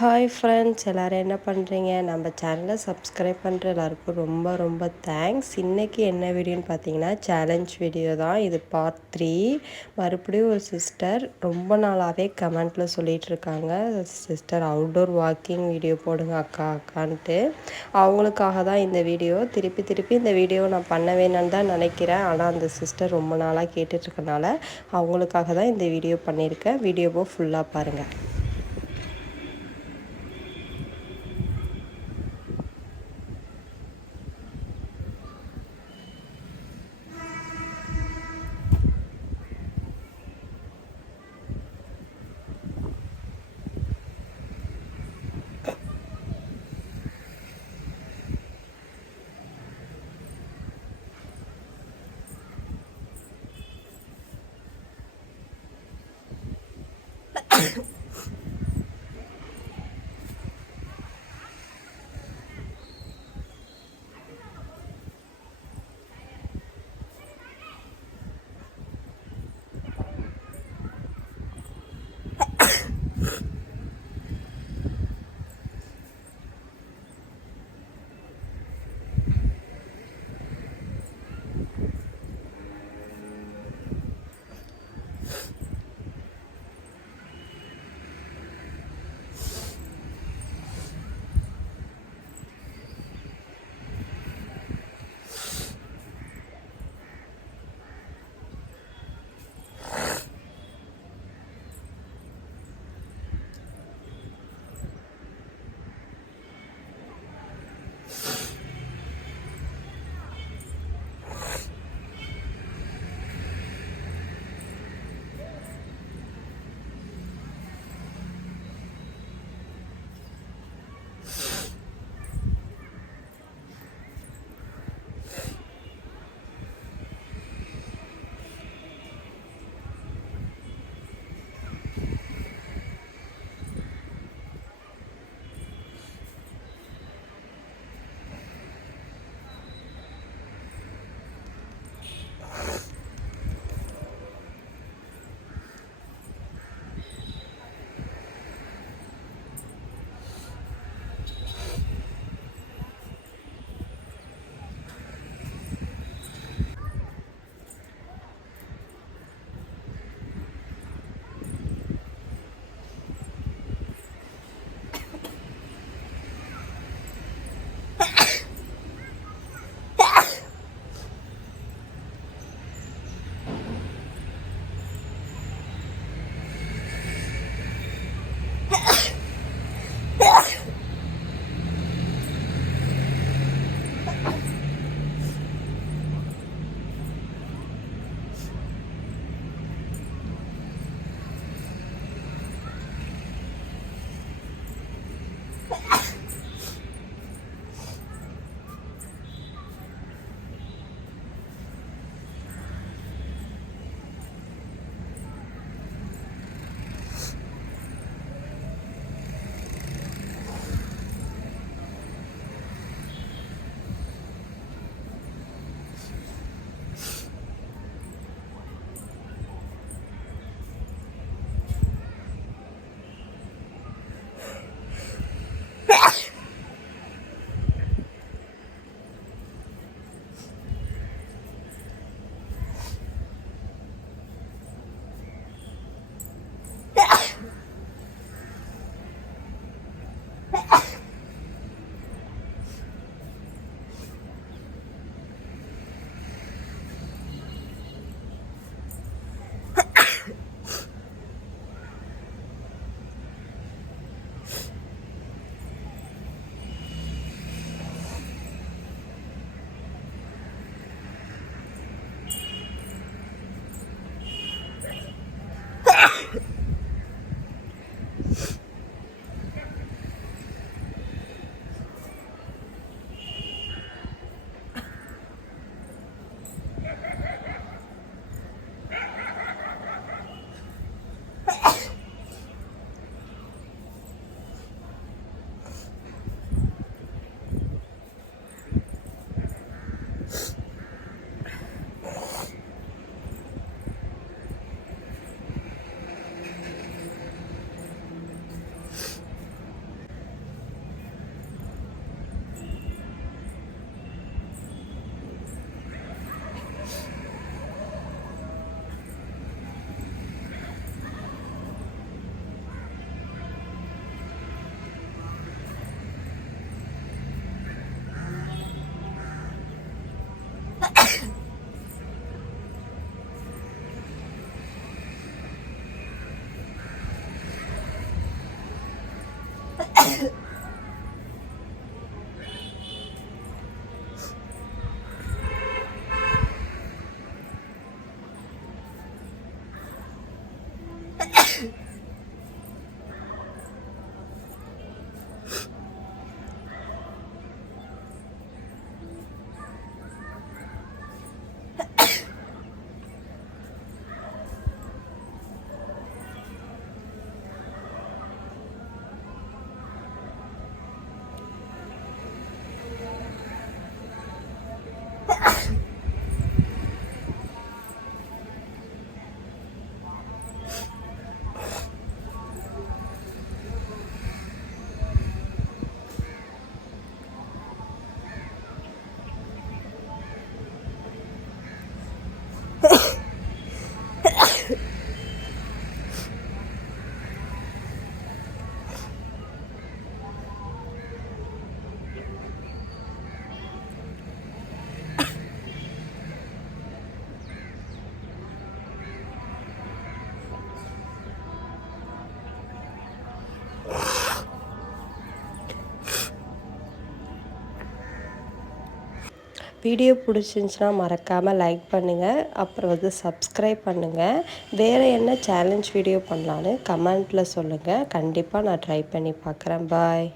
Hi friends எல்லோரும் என்ன பண்ணுறீங்க? நம்ம சேனலை சப்ஸ்கிரைப் பண்ணுற எல்லாருக்கும் ரொம்ப ரொம்ப தேங்க்ஸ். இன்றைக்கி என்ன வீடியோன்னு பார்த்தீங்கன்னா சேலஞ்ச் வீடியோ தான். இது பார்ட் 3. மறுபடியும் ஒரு சிஸ்டர் ரொம்ப நாளாகவே கமெண்ட்டில் சொல்லிகிட்டு இருக்காங்க, சிஸ்டர் அவுட்டோர் வாக்கிங் வீடியோ போடுங்க அக்கா அக்கான்ட்டு. அவங்களுக்காக தான் இந்த வீடியோ. திருப்பி இந்த வீடியோ நான் பண்ண வேணும்னு தான் நினைக்கிறேன். ஆனால் அந்த சிஸ்டர் ரொம்ப நாளாக கேட்டுட்ருக்கனால அவங்களுக்காக தான் இந்த வீடியோ பண்ணியிருக்கேன். வீடியோவை ஃபுல்லாக பாருங்கள். வீடியோ பிடிச்சிருந்துச்சின்னா மறக்காமல் லைக் பண்ணுங்கள். அப்புறம் வந்து சப்ஸ்கிரைப் பண்ணுங்கள். வேறு என்ன சேலஞ்ச் வீடியோ பண்ணலான்னு கமெண்ட்டில் சொல்லுங்கள். கண்டிப்பாக நான் ட்ரை பண்ணி பார்க்குறேன். பாய்.